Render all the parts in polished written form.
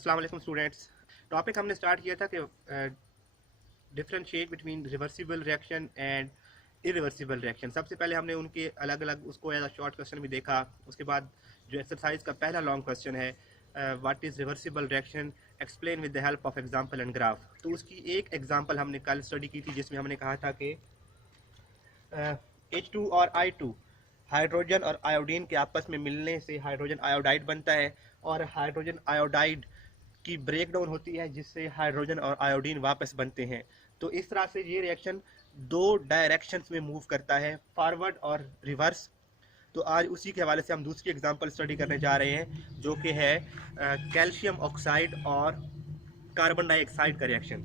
अस्सलाम वालेकुम students. Topic हमने स्टार्ट किया था कि differentiate between reversible reaction and irreversible reaction. सबसे पहले हमने उनके अलग अलग उसको एज अ शॉर्ट क्वेश्चन भी देखा। उसके बाद जो एक्सरसाइज का पहला लॉन्ग क्वेश्चन है what is reversible reaction, explain with the help of example and graph. तो उसकी एक एग्जांपल हमने कल स्टडी की थी जिसमें हमने कहा था कि H2 और I2 हाइड्रोजन और आयोडीन के आपस में मिलने से हाइड्रोजन आयोडाइड बनता है और हाइड्रोजन आयोडाइड की ब्रेकडाउन होती है जिससे हाइड्रोजन और आयोडीन वापस बनते हैं। तो इस तरह से ये रिएक्शन दो डायरेक्शंस में मूव करता है, फॉरवर्ड और रिवर्स। तो आज उसी के हवाले से हम दूसरी एग्जांपल स्टडी करने जा रहे हैं जो कि है कैल्शियम ऑक्साइड और कार्बन डाइऑक्साइड का रिएक्शन।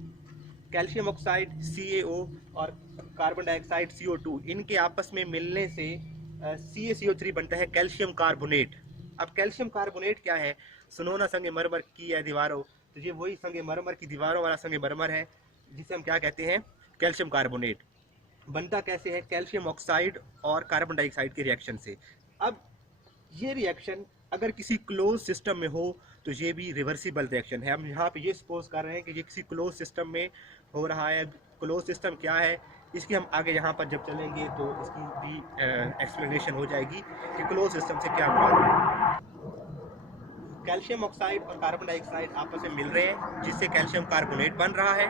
कैल्शियम ऑक्साइड CaO और कार्बन डाइऑक्साइड CO2 इनके आपस में मिलने से CaCO3 बनता है कैल्शियम कार्बोनेट। अब कैल्शियम कार्बोनेट क्या है? सुनो ना संगे मरमर की है दीवारों, तो ये वही संगे मरमर की दीवारों वाला संगे मरमर है जिसे हम क्या कहते हैं, कैल्शियम कार्बोनेट। बनता कैसे है? कैल्शियम ऑक्साइड और कार्बन डाइऑक्साइड के रिएक्शन से। अब ये रिएक्शन अगर किसी क्लोज सिस्टम में हो तो ये भी रिवर्सिबल रिएक्शन है। हम यहाँ पे ये सपोज कर रहे हैं कि ये किसी क्लोज सिस्टम में हो रहा है। क्लोज सिस्टम क्या है इसकी हम आगे यहाँ पर जब चलेंगे तो इसकी भी एक्सप्लेनेशन हो जाएगी कि क्लोज सिस्टम से क्या मुराद है। कैल्शियम ऑक्साइड और कार्बन डाइऑक्साइड आपस में मिल रहे हैं जिससे कैल्शियम कार्बोनेट बन रहा है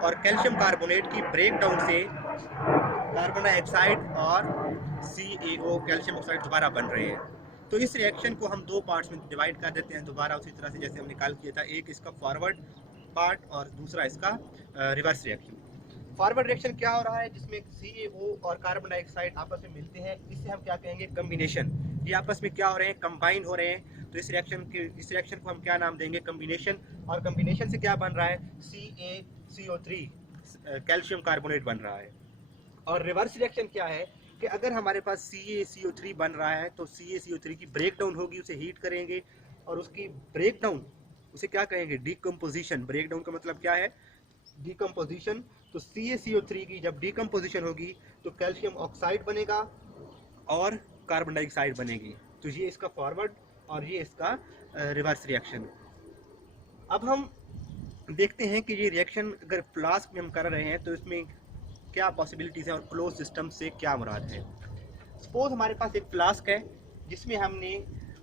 और कैल्शियम कार्बोनेट की ब्रेकडाउन से कार्बन डाइऑक्साइड और CaO कैल्शियम ऑक्साइड दोबारा बन रहे हैं। तो इस रिएक्शन को हम दो पार्ट्स में डिवाइड कर देते हैं दोबारा उसी तरह से जैसे हमने कल किया था। एक इसका फॉरवर्ड पार्ट और दूसरा इसका रिवर्स रिएक्शन। फॉरवर्ड रिएक्शन क्या हो रहा है जिसमें CaO और कार्बन डाइऑक्साइड आपस में मिलते हैं, इसे हम क्या कहेंगे, कम्बिनेशन। ये आपस में क्या हो रहे हैं, कंबाइन हो रहे हैं। तो इस रिएक्शन को हम क्या नाम देंगे, कम्बिनेशन। और कम्बिनेशन से क्या बन रहा है, CaCO3 कैल्शियम कार्बोनेट बन रहा है। और रिवर्स रिएक्शन क्या है कि अगर हमारे पास CaCO3 बन रहा है तो CaCO3 की ब्रेकडाउन होगी, उसे हीट करेंगे और उसकी ब्रेकडाउन उसे क्या कहेंगे, डिकम्पोजिशन। ब्रेकडाउन का मतलब क्या है, डिकम्पोजिशन। तो CaCO3 की जब डिकम्पोजिशन होगी तो कैल्शियम ऑक्साइड बनेगा और कार्बन डाइऑक्साइड बनेगी। तो ये इसका फॉरवर्ड और ये इसका रिवर्स रिएक्शन। अब हम देखते हैं कि ये रिएक्शन अगर फ्लास्क में हम कर रहे हैं तो इसमें क्या पॉसिबिलिटीज़ हैं और क्लोज सिस्टम से क्या मुराद है। सपोज हमारे पास एक फ्लास्क है जिसमें हमने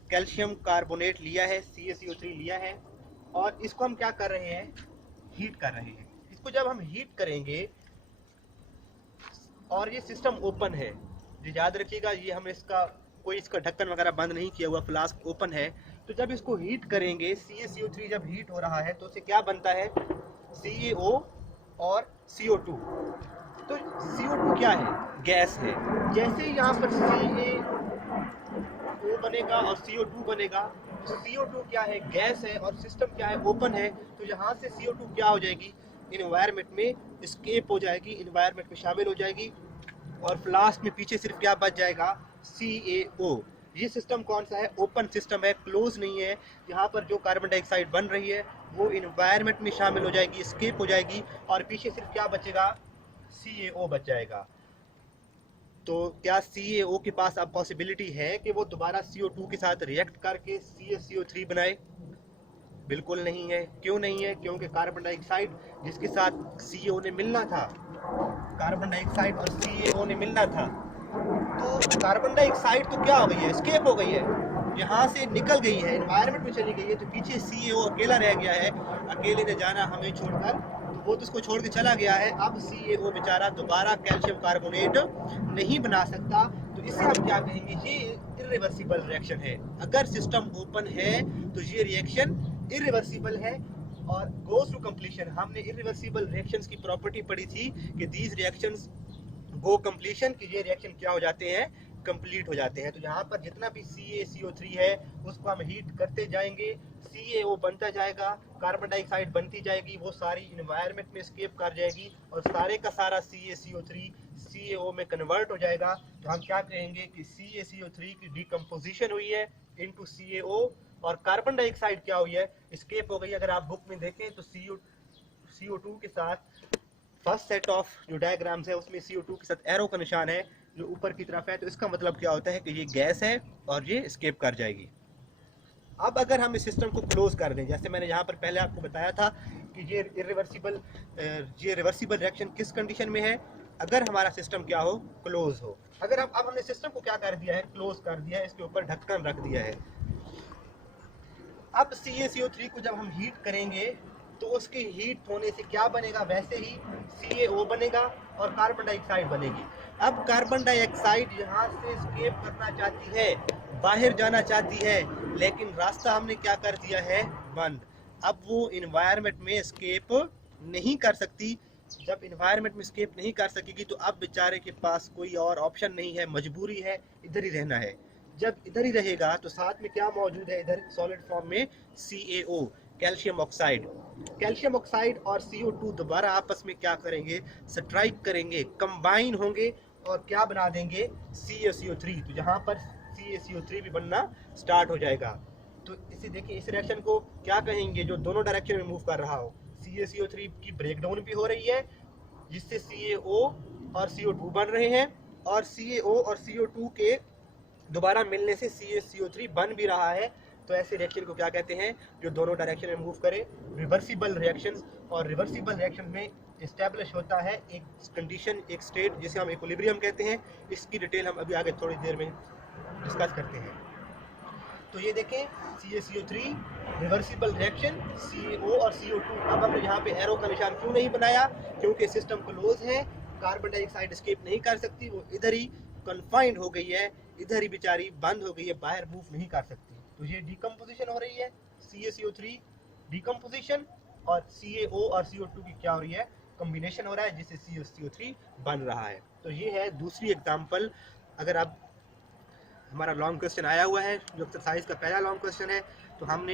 कैल्शियम कार्बोनेट लिया है, CaCO3 लिया है और इसको हम क्या कर रहे हैं, हीट कर रहे हैं। इसको जब हम हीट करेंगे और ये सिस्टम ओपन है, ये याद रखिएगा, ये हम इसका ढक्कन वगैरह बंद नहीं किया हुआ, फ्लास्क ओपन है। तो जब इसको हीट करेंगे, CaCO3 जब हीट हो रहा है तो उसे क्या बनता है, CaO और CO2। तो CO2 क्या है, गैस है। जैसे ही यहाँ पर CaO बनेगा और CO2 बनेगा, तो CO2 क्या है, गैस है और सिस्टम क्या है, ओपन है। तो यहाँ से CO2 क्या हो जाएगी, इन्वायरमेंट में एस्केप हो जाएगी, इन्वायरमेंट में शामिल हो जाएगी और फ्लास्क में पीछे सिर्फ क्या बच जाएगा, CaO। ये सिस्टम कौन सा है, ओपन सिस्टम है, क्लोज नहीं है। यहाँ पर जो कार्बन डाइऑक्साइड बन रही है वो इन्वायरमेंट में शामिल हो जाएगी, एस्केप हो जाएगी और पीछे सिर्फ क्या बचेगा, CaO बच जाएगा। तो क्या CaO के पास अब पॉसिबिलिटी है कि वो दोबारा CO2 के साथ रिएक्ट करके CaCO3 बनाए? बिल्कुल नहीं है। क्यों नहीं है? क्योंकि कार्बन डाइऑक्साइड जिसके साथ CaO ने मिलना था, कार्बन डाइऑक्साइड और CaO ने मिलना था, तो कार्बन डाइऑक्साइड तो क्या हो गई है, एस्केप हो गई है, यहाँ से निकल गई है, एनवायरनमेंट में चली गई है। तो पीछे CaO अकेला रह गया है, अकेले ने जाना हमें छोड़कर, तो वो तो उसको छोड़ के चला गया है। अब CaO बेचारा दोबारा कैल्शियम कार्बोनेट नहीं बना सकता। तो इसे हम क्या कहेंगे, ये इरिवर्सिबल रिएक्शन है। अगर सिस्टम ओपन है तो ये रिएक्शन इरिवर्सिबल है और गोज टू कंप्लीशन। हमने इरिवर्सिबल रिएक्शंस की प्रॉपर्टी पढ़ी थी कि दीज रिएक्शंस गो कंप्लीशन, कि ये रिएक्शन क्या हो जाते हैं, कंप्लीट हो जाते हैं। तो यहाँ पर जितना भी CaCO3 है उसको हम हीट करते जाएंगे, CaO बनता जाएगा, कार्बन डाइऑक्साइड बनती जाएगी, वो सारी इन्वायरमेंट में एस्केप कर जाएगी और सारे का सारा CaCO3 CaO में कन्वर्ट हो जाएगा। तो हम क्या कहेंगे कि CaCO3 की डिकम्पोजिशन हुई है इनटू CaO और कार्बन डाइऑक्साइड क्या हुई है, एस्केप हो गई। अगर आप बुक में देखें तो CO2 के साथ फर्स्ट सेट ऑफ जो डायग्राम्स है उसमें CO2 के साथ एरो का निशान है जो ऊपर की तरफ है। तो इसका मतलब क्या होता है कि ये गैस है और ये एस्केप कर जाएगी। अब अगर हम इस सिस्टम को क्लोज कर दें, जैसे मैंने यहाँ पर पहले आपको बताया था कि ये रिवर्सिबल रिएक्शन किस कंडीशन में है, अगर हमारा सिस्टम क्या हो, क्लोज हो। अगर अब हमने सिस्टम को क्या कर दिया है, क्लोज कर दिया है, इसके ऊपर ढक्कन रख दिया है। अब CaCO3 को जब हम हीट करेंगे तो उसके हीट होने से क्या बनेगा, वैसे ही CaO बनेगा और कार्बन डाइऑक्साइड बनेगी। अब कार्बन डाइऑक्साइड यहाँ से एस्केप करना चाहती है, बाहर जाना चाहती है, लेकिन रास्ता हमने क्या कर दिया है, बंद। अब वो इन्वायरमेंट में एस्केप नहीं कर सकती। जब इन्वायरमेंट में एस्केप नहीं कर सकेगी तो अब बेचारे के पास कोई और ऑप्शन नहीं है, मजबूरी है, इधर ही रहना है। जब इधर ही रहेगा तो साथ में क्या मौजूद है, इधर सॉलिड फॉर्म में CaO, calcium oxide. Calcium oxide और CO2 दोबारा आपस में क्या करेंगे, स्ट्राइक करेंगे, कंबाइन होंगे और क्या बना देंगे, CaCO3। तो यहाँ पर CaCO3 भी बनना स्टार्ट हो जाएगा। तो इसे देखिए, इस रिएक्शन को क्या कहेंगे, जो दोनों डायरेक्शन में मूव कर रहा हो। CaCO3 की ब्रेकडाउन भी हो रही है, जिससे CaO और CO2 बन रहे हैं, और CaO और CO2 के दोबारा मिलने से CaCO3 बन भी रहा है। तो ऐसे रिएक्शन को क्या कहते हैं, जो दोनों डायरेक्शन में मूव करे, रिवर्सिबल रिएक्शंस। और रिवर्सिबल रिएक्शन में इस्टेब्लिश होता है एक कंडीशन, एक स्टेट, जिसे हम इक्विलिब्रियम कहते हैं। इसकी डिटेल हम अभी आगे थोड़ी देर में डिस्कस करते हैं। तो ये देखें, CaCO3 रिवर्सिबल रिएक्शन, CaO और CO2। अब हमने यहाँ पे एरो का निशान क्यों नहीं बनाया, क्योंकि सिस्टम क्लोज है, कार्बन डाइऑक्साइड एस्केप नहीं कर सकती, वो इधर ही कन्फाइंड हो गई है, इधर ही बेचारी बंद हो गई है, बाहर मूव नहीं कर सकती। तो ये डिकम्पोजिशन हो रही है, CaCO3 डिकम्पोजिशन, और CaO और CO2 की क्या हो रही है, कॉम्बिनेशन हो रहा है, जिससे CaCO3 बन रहा है। तो ये है दूसरी एग्जाम्पल। अगर आप, हमारा लॉन्ग क्वेश्चन आया हुआ है, जो एक्सरसाइज का पहला लॉन्ग क्वेश्चन है, तो हमने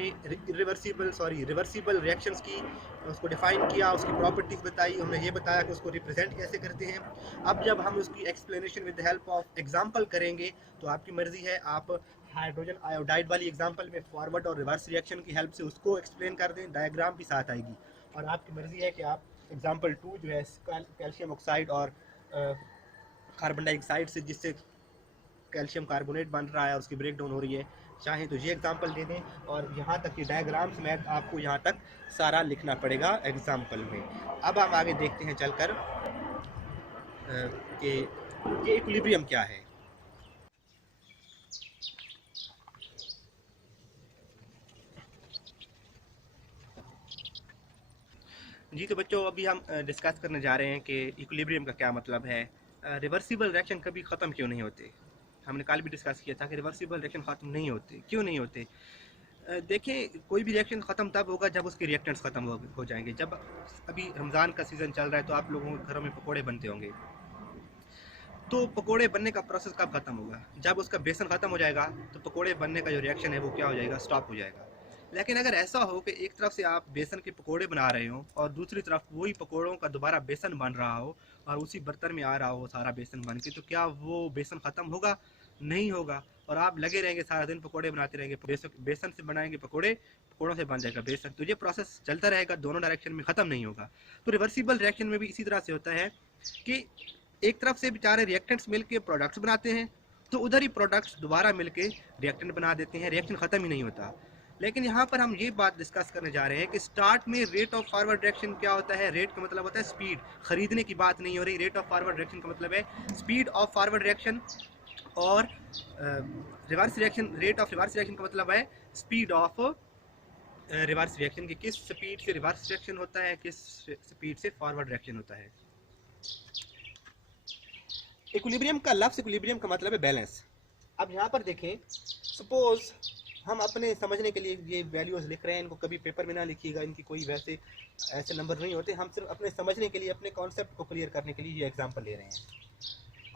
रिवर्सिबल रिएक्शंस की, उसको डिफाइन किया, उसकी प्रॉपर्टीज बताई, हमने ये बताया कि उसको रिप्रेजेंट कैसे करते हैं। अब जब हम उसकी explanation with the help of example करेंगे तो आपकी मर्जी है, आप हाइड्रोजन आयोडाइड वाली एग्जांपल में फॉरवर्ड और रिवर्स रिएक्शन की हेल्प से उसको एक्सप्लेन कर दें, डायग्राम भी साथ आएगी। और आपकी मर्जी है कि आप एग्जाम्पल 2 जो है कैल्शियम ऑक्साइड और कार्बन डाइऑक्साइड से, जिससे कैल्शियम कार्बोनेट बन रहा है और उसकी ब्रेक डाउन हो रही है, चाहें तो ये एग्जांपल दे दें, और यहाँ तक की डायग्राम्स में आपको यहाँ तक सारा लिखना पड़ेगा एग्जांपल में। अब हम आगे देखते हैं चलकर कि ये इक्विलिब्रियम क्या है। जी तो बच्चों, अभी हम डिस्कस करने जा रहे हैं कि इक्विलिब्रियम का क्या मतलब है। रिवर्सिबल रिएक्शन कभी ख़त्म क्यों नहीं होते। हमने कल भी डिस्कस किया था कि रिवर्सिबल रिएक्शन ख़त्म नहीं होते, क्यों नहीं होते। देखिए, कोई भी रिएक्शन ख़त्म तब होगा जब उसके रिएक्टेंट्स ख़त्म हो जाएंगे। जब अभी रमज़ान का सीज़न चल रहा है तो आप लोगों के घरों में पकोड़े बनते होंगे, तो पकोड़े बनने का प्रोसेस कब ख़त्म होगा, जब उसका बेसन ख़त्म हो जाएगा, तो पकोड़े बनने का जो रिएक्शन है वो क्या हो जाएगा, स्टॉप हो जाएगा। लेकिन अगर ऐसा हो कि एक तरफ से आप बेसन के पकोड़े बना रहे हो और दूसरी तरफ वही पकोड़ों का दोबारा बेसन बन रहा हो और उसी बर्तन में आ रहा हो सारा बेसन बन के, तो क्या वो बेसन ख़त्म होगा, नहीं होगा। और आप लगे रहेंगे सारा दिन पकोड़े बनाते रहेंगे, बेसन से बनाएंगे पकोड़े, पकोड़ों से बन जाएगा बेसन। तो ये प्रोसेस चलता रहेगा, दोनों डायरेक्शन में, ख़त्म नहीं होगा। तो रिवर्सिबल रिएक्शन में भी इसी तरह से होता है कि एक तरफ से बेचारे रिएक्टेंट्स मिलके प्रोडक्ट्स बनाते हैं, तो उधर ही प्रोडक्ट्स दोबारा मिलके रिएक्टेंट बना देते हैं, रिएक्शन ख़त्म ही नहीं होता। लेकिन यहाँ पर हम ये बात डिस्कस करने जा रहे हैं कि स्टार्ट में रेट ऑफ फॉरवर्ड रिएक्शन क्या होता है। रेट का मतलब होता है स्पीड, खरीदने की बात नहीं हो रही। रेट ऑफ फॉरवर्ड रिएक्शन का मतलब है स्पीड ऑफ फॉरवर्ड रिएक्शन, और reverse reaction, rate of reverse reaction का मतलब है स्पीड ऑफ रिवर्स रिएक्शन, की किस स्पीड से रिवर्स रिएक्शन होता है, किस स्पीड से फॉरवर्ड रिएक्शन होता है। इक्विलिब्रियम का लफ्ज़, इक्विलिब्रियम का मतलब है बैलेंस। अब यहाँ पर देखें, सपोज हम अपने समझने के लिए ये वैल्यूज़ लिख रहे हैं, इनको कभी पेपर में ना लिखिएगा, इनकी कोई वैसे ऐसे नंबर नहीं होते। हम सिर्फ अपने समझने के लिए, अपने कॉन्सेप्ट को क्लियर करने के लिए ये एग्जांपल ले रहे हैं।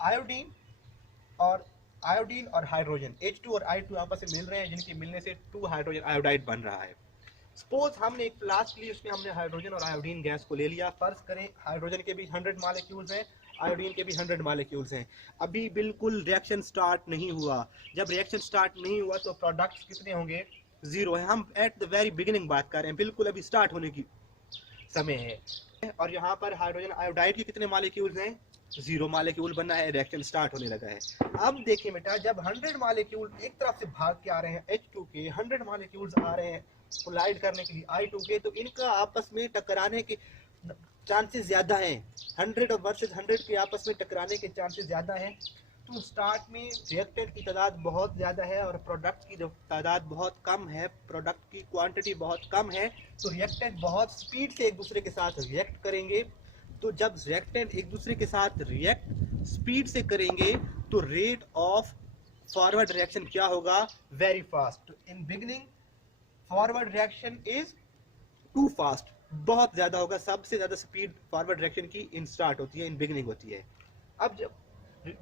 आयोडीन और हाइड्रोजन, H2 और I2 आपस में मिल रहे हैं, जिनके मिलने से 2 हाइड्रोजन आयोडाइड बन रहा है। सपोज हमने एक फ्लास्क ली, उसमें हमने हाइड्रोजन और आयोडीन गैस को ले लिया। फर्ज करें हाइड्रोजन के भी 100 मॉलिक्यूल्स हैं, आयोडीन के भी 100 मॉलिक्यूल्स हैं। अभी बिल्कुल रिएक्शन स्टार्ट नहीं हुआ। जब रिएक्शन स्टार्ट नहीं हुआ तो प्रोडक्ट्स कितने होंगे, 0 है। हम एट द वेरी बिगिनिंग बात कर रहे हैं, बिल्कुल अभी स्टार्ट होने की समय है। और यहाँ पर हाइड्रोजन आयोडाइड के कितने मॉलिक्यूल्स हैं, 0 मालिक्यूल बना है, रिएक्शन स्टार्ट होने लगा है। अब देखिए बेटा, जब 100 मालिक्यूल एक तरफ से भाग के आ रहे हैं H2 के, 100 मालिक्यूल्स आ रहे हैं कोलाइड करने के लिए I2 के, तो इनका आपस में टकराने के चांसेस ज़्यादा हैं। 100 वर्सेस 100 के आपस में टकराने के चांसेस ज़्यादा हैं। तो स्टार्ट में रिएक्टेंट की तादाद बहुत ज़्यादा है और प्रोडक्ट की तादाद बहुत कम है, प्रोडक्ट की क्वांटिटी बहुत कम है। तो रिएक्टेंट बहुत स्पीड से एक दूसरे के साथ रिएक्ट करेंगे। तो जब रिएक्टेंट एक दूसरे के साथ रिएक्ट स्पीड से करेंगे तो रेट ऑफ फॉरवर्ड रिएक्शन क्या होगा? Very fast. In beginning forward reaction is too fast, बहुत ज्यादा होगा। सबसे ज्यादा स्पीड फॉरवर्ड रिएक्शन की इन स्टार्ट होती है, इन बिगिनिंग होती है। अब जब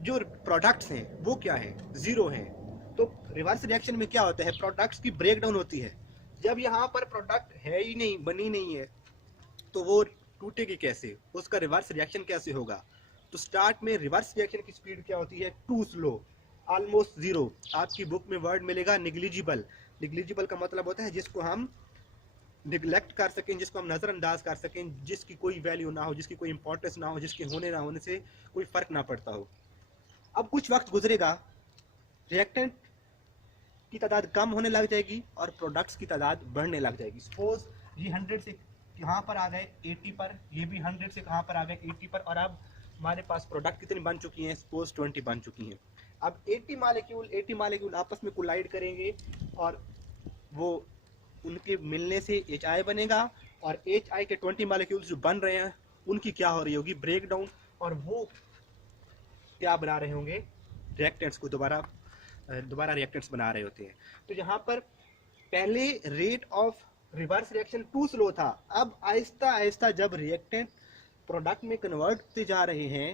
जो प्रोडक्ट्स हैं वो क्या है? जीरो हैं। तो रिवर्स रिएक्शन में क्या होता है? प्रोडक्ट्स की ब्रेक डाउन होती है। जब यहाँ पर प्रोडक्ट है ही नहीं, बनी नहीं है, तो वो टूटेगी कैसे? उसका रिवर्स रिएक्शन कैसे होगा? तो स्टार्ट में रिवर्स रिएक्शन की स्पीड क्या होती है? Too slow, almost zero. आपकी बुक में वर्ड मिलेगा निग्लिजिबल। निग्लिजिबल का मतलब होता है जिसको हम निगलेक्ट कर सकें, जिसको हम नज़रअंदाज कर सकें, जिसकी कोई वैल्यू ना हो, जिसकी कोई इंपॉर्टेंस ना हो, जिसके होने ना होने से कोई फर्क ना पड़ता हो। अब कुछ वक्त गुजरेगा, रिएक्टेंट की तादाद कम होने लग जाएगी और प्रोडक्ट्स की तादाद बढ़ने लग जाएगी। सपोज ये 100 से यहाँ पर आ गए 80 पर, ये भी 100 से कहाँ पर आ गए 80 पर, और अब हमारे पास प्रोडक्ट कितनी बन चुकी हैं? सपोज 20 बन चुकी हैं। अब 80 मालिक्यूल आपस में कोलाइड करेंगे और वो उनके मिलने से HI बनेगा, और HI के 20 मालिक्यूल्स जो बन रहे हैं उनकी क्या हो रही होगी? Break down. और वो क्या बना रहे होंगे? रिएक्टेंट्स को दोबारा रिएक्टेंट्स बना रहे होते हैं। तो यहाँ पर पहले rate of reverse reaction too slow था। अब आहिस्ता आहिस्ता जब रिएक्टेंट प्रोडक्ट में कन्वर्ट होते जा रहे हैं,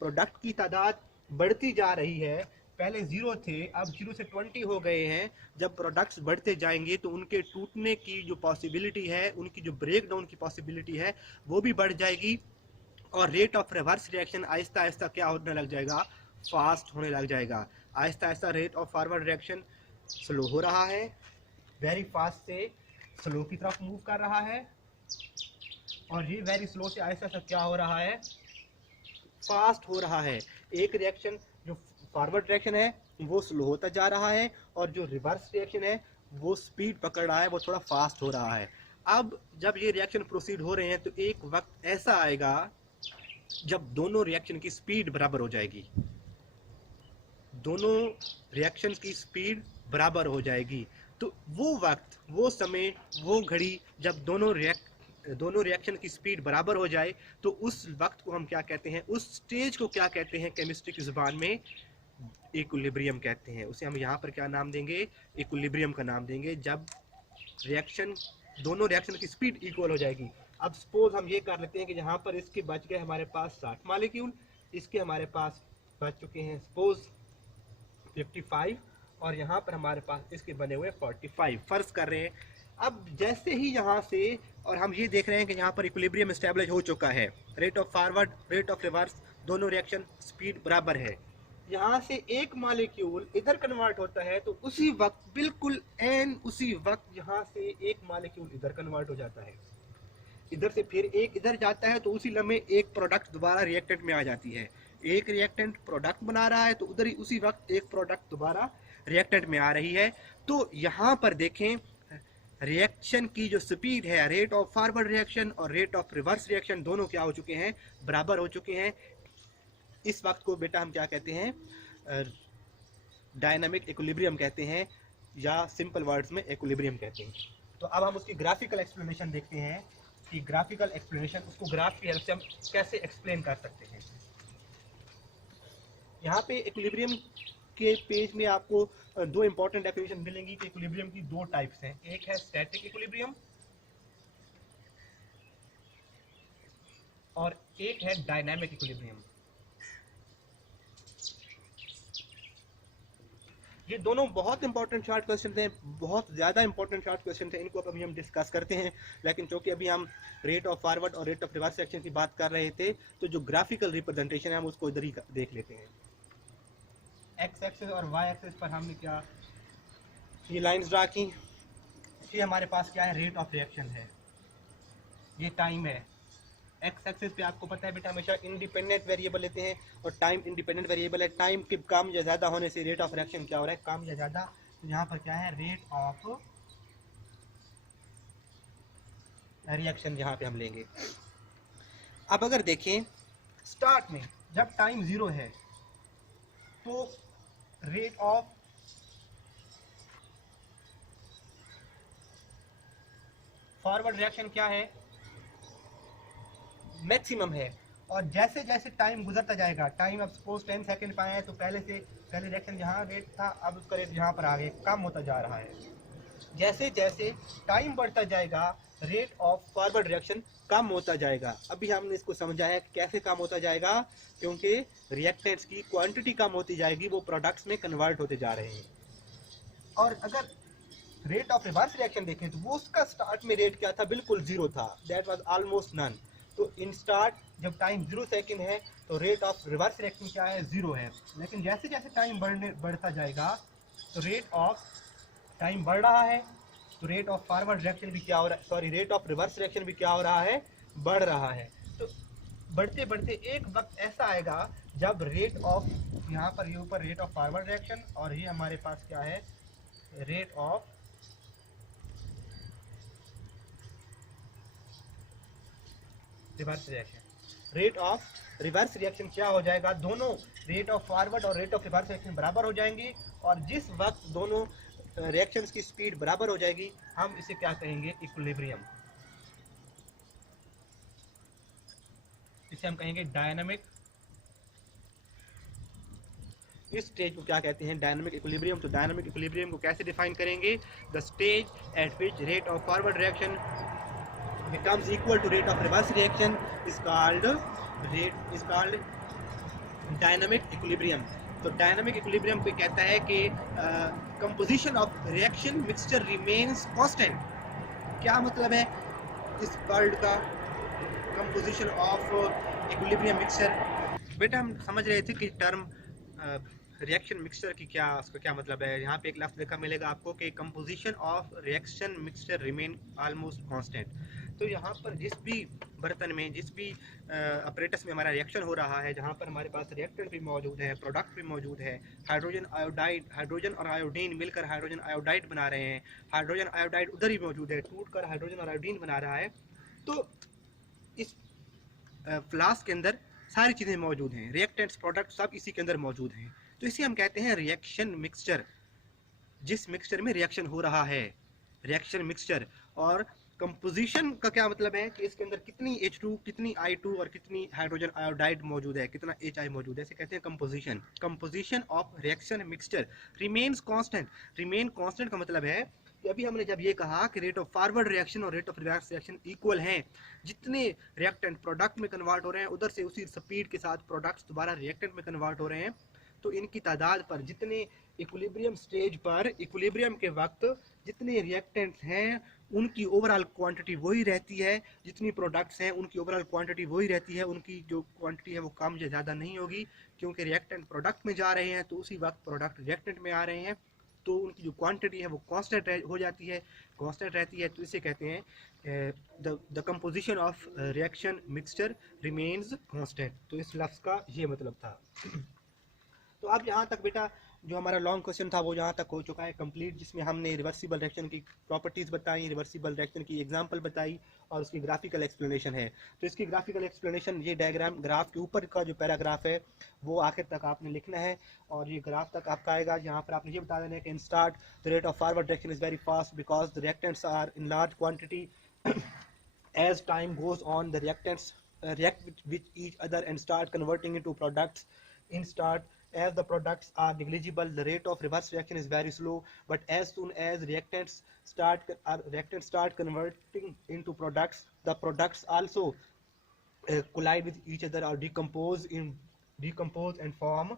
प्रोडक्ट की तादाद बढ़ती जा रही है। पहले 0 थे, अब 0 से 20 हो गए हैं। जब प्रोडक्ट्स बढ़ते जाएंगे तो उनके टूटने की जो पॉसिबिलिटी है, उनकी जो ब्रेक डाउन की पॉसिबिलिटी है, वो भी बढ़ जाएगी। और rate of reverse reaction Aahista Aahista क्या होने लग जाएगा? फास्ट होने लग जाएगा। Aahista Aahista rate of forward reaction slow हो रहा है, वेरी फास्ट से स्लो की तरफ मूव कर रहा है, और ये वेरी स्लो से आहिस्ता आहिस्ता क्या हो रहा है? फास्ट हो रहा है। एक रिएक्शन जो फॉरवर्ड रिएक्शन है वो स्लो होता जा रहा है, और जो रिवर्स रिएक्शन है वो स्पीड पकड़ रहा है, वो थोड़ा फास्ट हो रहा है। अब जब ये रिएक्शन प्रोसीड हो रहे हैं तो एक वक्त ऐसा आएगा जब दोनों रिएक्शन की स्पीड बराबर हो जाएगी। दोनों रिएक्शन की स्पीड बराबर हो जाएगी। तो वो वक्त, वो समय, वो घड़ी जब दोनों रिएक्शन की स्पीड बराबर हो जाए, तो उस वक्त को हम क्या कहते हैं? उस स्टेज को क्या कहते हैं? केमिस्ट्री की जुबान में इक्विलिब्रियम कहते हैं। उसे हम यहाँ पर क्या नाम देंगे? इक्विलिब्रियम का नाम देंगे। जब दोनों रिएक्शन की स्पीड इक्वल हो जाएगी। अब सपोज हम ये कर लेते हैं कि यहाँ पर इसके बच गए हमारे पास 60 मालिक्यूल, इसके हमारे पास बच चुके हैं सपोज 55, और यहाँ पर हमारे पास इसके बने हुए 45 फर्ज कर रहे हैं। अब जैसे ही यहाँ से, और हम ये देख रहे हैं कि यहाँ पर इक्विलिब्रियम एस्टेब्लिश हो चुका है, rate of forward, rate of reverse, दोनों रिएक्शन स्पीड बराबर है। यहाँ से एक मालिक्यूल इधर कन्वर्ट होता है तो उसी वक्त, बिल्कुल एन उसी वक्त, यहाँ से एक मालिक्यूल इधर कन्वर्ट हो जाता है, इधर से फिर एक इधर जाता है, तो उसी लम्हे एक प्रोडक्ट दोबारा रिएक्टेंट में आ जाती है। एक रिएक्टेंट प्रोडक्ट बना रहा है तो उधर ही उसी वक्त एक प्रोडक्ट दोबारा रिएक्टेंट में आ रही है। तो यहाँ पर देखें, रिएक्शन की जो स्पीड है, रेट ऑफ फॉरवर्ड रिएक्शन और रेट ऑफ रिवर्स रिएक्शन, दोनों क्या हो चुके हैं? बराबर हो चुके हैं। इस वक्त को बेटा हम क्या कहते हैं? डायनामिक इक्विलिब्रियम कहते हैं, या सिंपल वर्ड्स में इक्विलिब्रियम कहते हैं। तो अब हम उसकी ग्राफिकल एक्सप्लेनेशन देखते हैं कि ग्राफिकल एक्सप्लेनेशन, उसको ग्राफ की हेल्प से हम कैसे एक्सप्लेन कर सकते हैं। यहाँ पे इक्विलिब्रियम के पेज में आपको दो इंपॉर्टेंट डेफिनेशन मिलेंगी कि इक्विलिब्रियम की दो टाइप्स हैं। एक है स्टैटिक इक्विलिब्रियम और एक है डायनामिक इक्विलिब्रियम। ये दोनों बहुत इंपॉर्टेंट शॉर्ट क्वेश्चन थे, बहुत ज़्यादा इंपॉर्टेंट शॉर्ट क्वेश्चन थे। इनको अभी हम डिस्कस करते हैं, लेकिन चूंकि अभी हम रेट ऑफ फॉरवर्ड और रेट ऑफ रिवर्स रिएक्शन की बात कर रहे थे, तो जो ग्राफिकल रिप्रेजेंटेशन है हम उसको इधर ही देख लेते हैं। एक्स एक्सिस और वाई एक्सिस पर हमने क्या ये लाइंस ड्रा की। ये हमारे पास क्या है? रेट ऑफ रिएक्शन है, ये टाइम है, एक्स एक्सिस पे आपको पता है बेटा हमेशा इंडिपेंडेंट वेरिएबल लेते हैं और टाइम इंडिपेंडेंट वेरिएबल है। टाइम के कम या ज़्यादा होने से रेट ऑफ रिएक्शन क्या हो रहा है, कम या ज़्यादा। तो यहाँ पर क्या है, रेट ऑफ रिएक्शन यहाँ पे हम लेंगे। अब अगर देखें स्टार्ट में जब टाइम 0 है तो रेट ऑफ फॉरवर्ड रिएक्शन क्या है, मैक्सिमम है। और जैसे जैसे टाइम गुजरता जाएगा, टाइम अब सपोज 10 सेकंड पाए हैं तो पहले रिएक्शन जहाँ रेट था अब उसका रेट यहाँ पर आगे कम होता जा रहा है। जैसे जैसे टाइम बढ़ता जाएगा रेट ऑफ फॉरवर्ड रिएक्शन कम होता जाएगा। अभी हमने इसको समझा है कि कैसे कम होता जाएगा, क्योंकि रिएक्टेंट्स की क्वांटिटी कम होती जाएगी, वो प्रोडक्ट्स में कन्वर्ट होते जा रहे हैं। और अगर रेट ऑफ रिवर्स रिएक्शन देखें तो वो उसका स्टार्ट में रेट क्या था, बिल्कुल 0 था, दैट वाज ऑलमोस्ट नन। तो इन स्टार्ट जब टाइम 0 सेकेंड है तो रेट ऑफ रिवर्स रिएक्शन क्या है, 0 है। लेकिन जैसे जैसे टाइम बढ़ता जाएगा तो रेट ऑफ टाइम बढ़ रहा है, तो रेट ऑफ फॉरवर्ड रिएक्शन भी क्या हो रहा है, sorry rate of reverse reaction भी क्या हो रहा है, बढ़ रहा है। तो बढ़ते बढ़ते एक वक्त ऐसा आएगा जब रेट ऑफ, यहाँ पर ये ऊपर रेट ऑफ फॉरवर्ड रिएक्शन और ये हमारे पास क्या है, rate of reverse reaction. Rate of reverse reaction क्या हो जाएगा, दोनों रेट ऑफ फॉरवर्ड और रेट ऑफ रिवर्स रिएक्शन बराबर हो जाएंगी। और जिस वक्त दोनों रिएक्शंस की स्पीड बराबर हो जाएगी हम इसे क्या कहेंगे, इक्विलिब्रियम। इसे हम कहेंगे डायनामिक, इस स्टेज को क्या कहते हैं, डायनामिक इक्विलिब्रियम। तो डायनामिक इक्विलिब्रियम को कैसे डिफाइन करेंगे, the stage eight which rate of forward reaction becomes equal to rate of reverse reaction is called dynamic equilibrium। तो डायनामिक इक्विलिब्रियम पे कहता है कि composition of reaction mixture remains constant. क्या मतलब है इस वर्ड का, कंपोजिशन ऑफ इक्विलिब्रियम मिक्सचर। बेटा हम समझ रहे थे कि टर्म रिएक्शन मिक्सचर की क्या, उसका क्या मतलब है। यहाँ पे एक लफ्ज़ देखा मिलेगा आपको कि composition of reaction mixture remain almost constant. तो यहाँ पर जिस भी बर्तन में, जिस भी अपरेटस में हमारा रिएक्शन हो रहा है, जहाँ पर हमारे पास रिएक्टेंट भी मौजूद है, प्रोडक्ट भी मौजूद है, हाइड्रोजन आयोडाइड, हाइड्रोजन और आयोडीन मिलकर हाइड्रोजन आयोडाइड बना रहे हैं, हाइड्रोजन आयोडाइड उधर ही मौजूद है, टूट कर हाइड्रोजन और आयोडीन बना रहा है। तो इस फ्लास्क के अंदर सारी चीज़ें मौजूद हैं, रिएक्टेंट्स प्रोडक्ट सब इसी के अंदर मौजूद हैं। तो इसे हम कहते हैं रिएक्शन मिक्सचर, जिस मिक्सचर में रिएक्शन हो रहा है, रिएक्शन मिक्सचर। और कंपोजिशन का क्या मतलब है कि इसके अंदर कितनी H2, कितनी I2 और कितनी हाइड्रोजन आयोडाइड मौजूद है, कितना HI मौजूद है, इसे कहते हैं composition. Composition of reaction mixture remains constant. Remain constant का मतलब है कि अभी हमने जब ये कहा कि रेट ऑफ फॉरवर्ड रिएक्शन और rate of reverse reaction equal हैं, जितने रिएक्टेंट प्रोडक्ट में कन्वर्ट हो रहे हैं उधर से उसी स्पीड के साथ प्रोडक्ट्स दोबारा रिएक्टेंट में कन्वर्ट हो रहे हैं, तो इनकी तादाद पर, जितने इक्विलिब्रियम स्टेज पर, इक्विलिब्रियम के वक्त जितने रिएक्टेंट्स हैं उनकी ओवरऑल क्वांटिटी वही रहती है, जितनी प्रोडक्ट्स हैं उनकी ओवरऑल क्वांटिटी वही रहती है। उनकी जो क्वांटिटी है वो कम या ज़्यादा नहीं होगी, क्योंकि रिएक्टेंट प्रोडक्ट में जा रहे हैं तो उसी वक्त प्रोडक्ट रिएक्टेंट में आ रहे हैं, तो उनकी जो क्वांटिटी है वो कांस्टेंट हो जाती है, कांस्टेंट रहती है। तो इसे कहते हैं the composition of reaction mixture remains constant. तो इस लफ्ज़ का ये मतलब था। तो अब यहाँ तक बेटा जो हमारा लॉन्ग क्वेश्चन था वो यहाँ तक हो चुका है कंप्लीट, जिसमें हमने रिवर्सिबल रिएक्शन की प्रॉपर्टीज़ बताई, रिवर्सिबल रिएक्शन की एग्जांपल बताई और उसकी ग्राफिकल एक्सप्लेनेशन है। तो इसकी ग्राफिकल एक्सप्लेनेशन, ये डायग्राम ग्राफ के ऊपर का जो पैराग्राफ है वो आखिर तक आपने लिखना है और ये ग्राफ तक आपका आएगा। यहाँ पर आपने ये बता देना है कि in start the rate of forward reaction is very fast because the reactants are in large quantity. As time goes on, the reactants react with each other and start converting into products. In start, as the products are negligible, the rate of reverse reaction is very slow. But as soon as reactants start converting into products, the products also collide with each other or decompose and form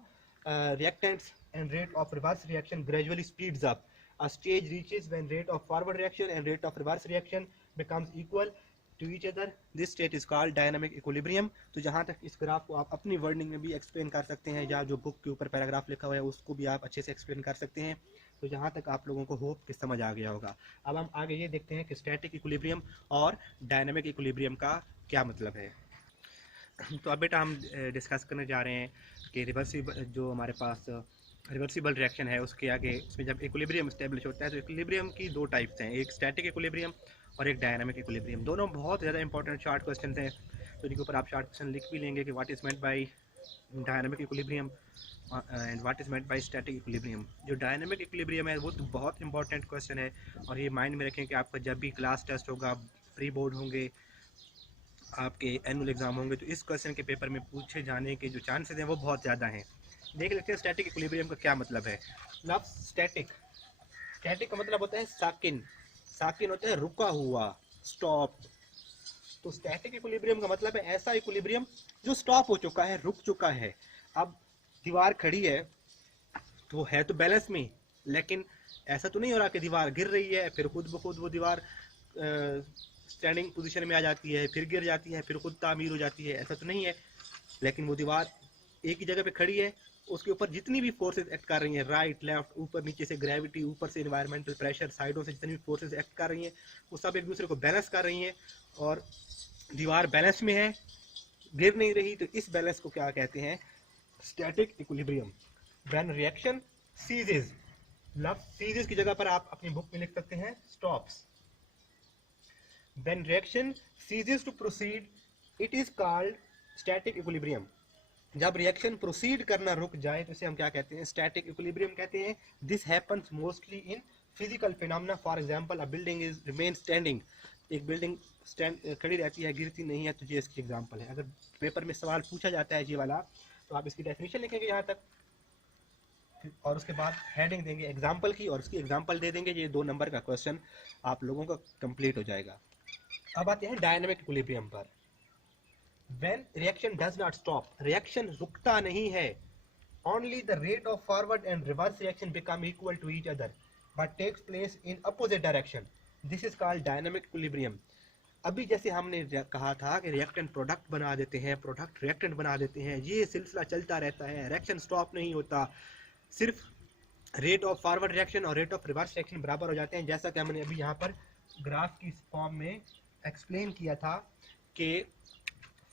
reactants, and rate of reverse reaction gradually speeds up. A stage reaches when rate of forward reaction and rate of reverse reaction becomes equal to each other. This state is called dynamic equilibrium. तो जहाँ तक इस graph को आप अपनी wording में भी explain कर सकते हैं, या जो बुक के ऊपर पैराग्राफ लिखा हुआ है उसको भी आप अच्छे से एक्सप्लेन कर सकते हैं। तो यहाँ तक आप लोगों को होप कि समझ आ गया होगा। अब हम आगे ये देखते हैं कि स्टैटिक इक्विलिब्रियम और डायनामिक इक्विलिब्रियम का क्या मतलब है। तो अब बेटा हम डिस्कस करने जा रहे हैं कि रिवर्सिबल जो हमारे पास रिवर्सिबल रिएक्शन है उसके आगे उसमें जब इक्विलिब्रियम स्टेब्लिश होता है तो इक्विलिब्रियम की दो टाइप्स हैं, एक स्टैटिक इक्विलिब्रियम और एक डायनामिक इक्विलिब्रियम। दोनों बहुत ज़्यादा इंपॉर्टेंट शॉर्ट क्वेश्चन हैं, तो इनके ऊपर आप शॉर्ट क्वेश्चन लिख भी लेंगे कि what is meant by dynamic equilibrium and what is meant by static equilibrium. जो डायनामिक इक्विलिब्रियम है वो तो बहुत इंपॉर्टेंट क्वेश्चन है, और ये माइंड में रखें कि आपका जब भी क्लास टेस्ट होगा, प्री बोर्ड होंगे, आपके एनुअल एग्जाम होंगे, तो इस क्वेश्चन के पेपर में पूछे जाने के जो चांसेस हैं वो बहुत ज़्यादा हैं। देख लेते हैं स्टैटिक इक्विलिब्रियम का क्या मतलब है। लव स्टैटिक, स्टैटिक का मतलब होता है साकिन, साकिन होता है रुका हुआ, स्टॉप। तो स्टैटिक इक्विलिब्रियम का मतलब है ऐसा इक्विलिब्रियम जो स्टॉप हो चुका है, रुक चुका है। अब दीवार खड़ी है तो है तो बैलेंस में, लेकिन ऐसा तो नहीं हो रहा कि दीवार गिर रही है फिर खुद ब खुद वो दीवार स्टैंडिंग पोजीशन में आ जाती है, फिर गिर जाती है, फिर खुद तामीर हो जाती है, ऐसा तो नहीं है। लेकिन वो दीवार एक ही जगह पे खड़ी है, उसके ऊपर जितनी भी फोर्सेस एक्ट कर रही हैं, राइट लेफ्ट ऊपर नीचे से ग्रेविटी, ऊपर से इन्वायरमेंटल प्रेशर, साइडों से जितनी भी फोर्सेस एक्ट कर रही हैं वो सब एक दूसरे को बैलेंस कर रही हैं, और दीवार बैलेंस में है, गिर नहीं रही। तो इस बैलेंस को क्या कहते हैं? Static equilibrium. When reaction ceases, लव सीजेस की जगह पर आप अपनी बुक में लिख सकते हैं stops. When reaction ceases to proceed it is called static equilibrium. जब रिएक्शन प्रोसीड करना रुक जाए तो इसे हम क्या कहते हैं? स्टैटिक इक्विलिब्रियम कहते हैं। This happens mostly in physical phenomena, for example a building is remain standing, एक बिल्डिंग स्टैंड खड़ी रहती है, गिरती नहीं है, तो ये इसकी एग्जांपल है। अगर पेपर में सवाल पूछा जाता है ये वाला तो आप इसकी डेफिनेशन लिखेंगे यहाँ तक, और उसके बाद हेडिंग देंगे एग्जाम्पल की और उसकी एग्जाम्पल दे देंगे। ये 2 नंबर का क्वेश्चन आप लोगों का कंप्लीट हो जाएगा। अब आते हैं डायनामिक इक्विलिब्रियम पर। When reaction does not stop, reaction रुकता नहीं है, only the rate of forward and reverse reaction become equal to each other but takes place in opposite direction. This is called dynamic equilibrium. अभी जैसे हमने कहा था कि रिएक्टेंट प्रोडक्ट बना देते हैं, प्रोडक्ट रिएक्टेंट बना देते हैं, ये सिलसिला चलता रहता है, रिएक्शन स्टॉप नहीं होता, सिर्फ रेट ऑफ फॉरवर्ड रिएक्शन और रेट ऑफ रिवर्स रिएक्शन बराबर हो जाते हैं। जैसा कि हमने अभी यहाँ पर ग्राफ की फॉर्म में एक्सप्लेन किया था कि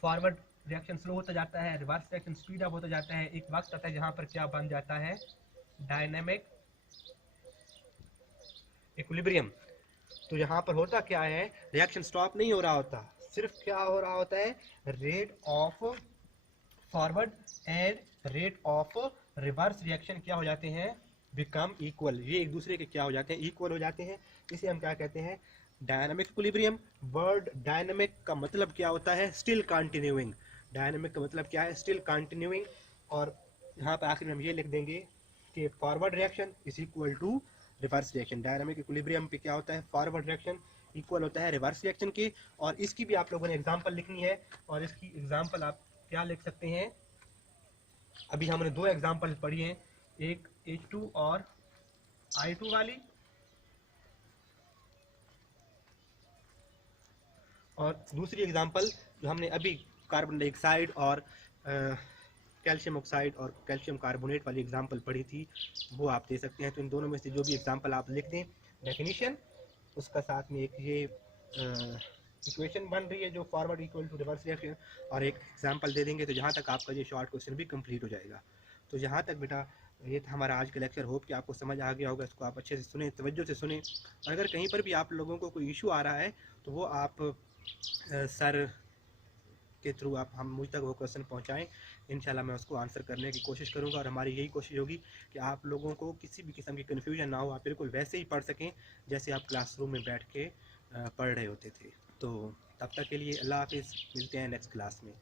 फॉरवर्ड रिएक्शन स्लो होता जाता है, रिवर्स रिएक्शन स्पीड अप होता जाता है, एक वक्त आता है जहां पर क्या बन जाता है? Dynamic equilibrium. तो यहाँ पर होता क्या है? रिएक्शन स्टॉप नहीं हो रहा होता, सिर्फ क्या हो रहा होता है? Rate of forward and rate of reverse reaction क्या हो जाते हैं? Become equal. ये एक दूसरे के क्या हो जाते हैं? इक्वल हो जाते हैं। इसे हम क्या कहते हैं? Dynamic equilibrium. वर्ड डायनामिक का मतलब क्या होता है? Still continuing. डायनामिक का मतलब क्या है? Still continuing. और यहाँ पर आखिर में हम ये लिख देंगे कि forward reaction is equal to reverse reaction. Dynamic equilibrium पे क्या होता है? फॉरवर्ड रिएक्शन इक्वल होता है रिवर्स रिएक्शन की। और इसकी भी आप लोगों ने एग्जाम्पल लिखनी है, और इसकी एग्जाम्पल आप क्या लिख सकते हैं? अभी हमने 2 एग्जाम्पल पढ़ी हैं, एक H2 और I2 वाली, और दूसरी एग्जांपल जो हमने अभी कार्बन डाइऑक्साइड और कैल्शियम ऑक्साइड और कैल्शियम कार्बोनेट वाली एग्जांपल पढ़ी थी, वो आप दे सकते हैं। तो इन दोनों में से जो भी एग्जांपल आप लिख दें, डेफिनेशन उसका साथ में एक ये इक्वेशन बन रही है जो forward equal to reverse reaction, और एक एग्जांपल दे देंगे, तो जहाँ तक आपका ये शॉर्ट क्वेश्चन भी कंप्लीट हो जाएगा। तो यहाँ तक बेटा ये था हमारा आज का लेक्चर। होप कि आपको समझ आ गया होगा, इसको आप अच्छे से सुने, तवज्जो से सुने। और अगर कहीं पर भी आप लोगों को कोई इशू आ रहा है तो वो आप सर के थ्रू आप हम मुझ तक वो क्वेश्चन पहुंचाएं, इंशाल्लाह मैं उसको आंसर करने की कोशिश करूंगा। और हमारी यही कोशिश होगी कि आप लोगों को किसी भी किस्म की कन्फ्यूजन ना हो, आप बिल्कुल वैसे ही पढ़ सकें जैसे आप क्लासरूम में बैठ के पढ़ रहे होते थे। तो तब तक के लिए अल्लाह हाफिज़, मिलते हैं नेक्स्ट क्लास में।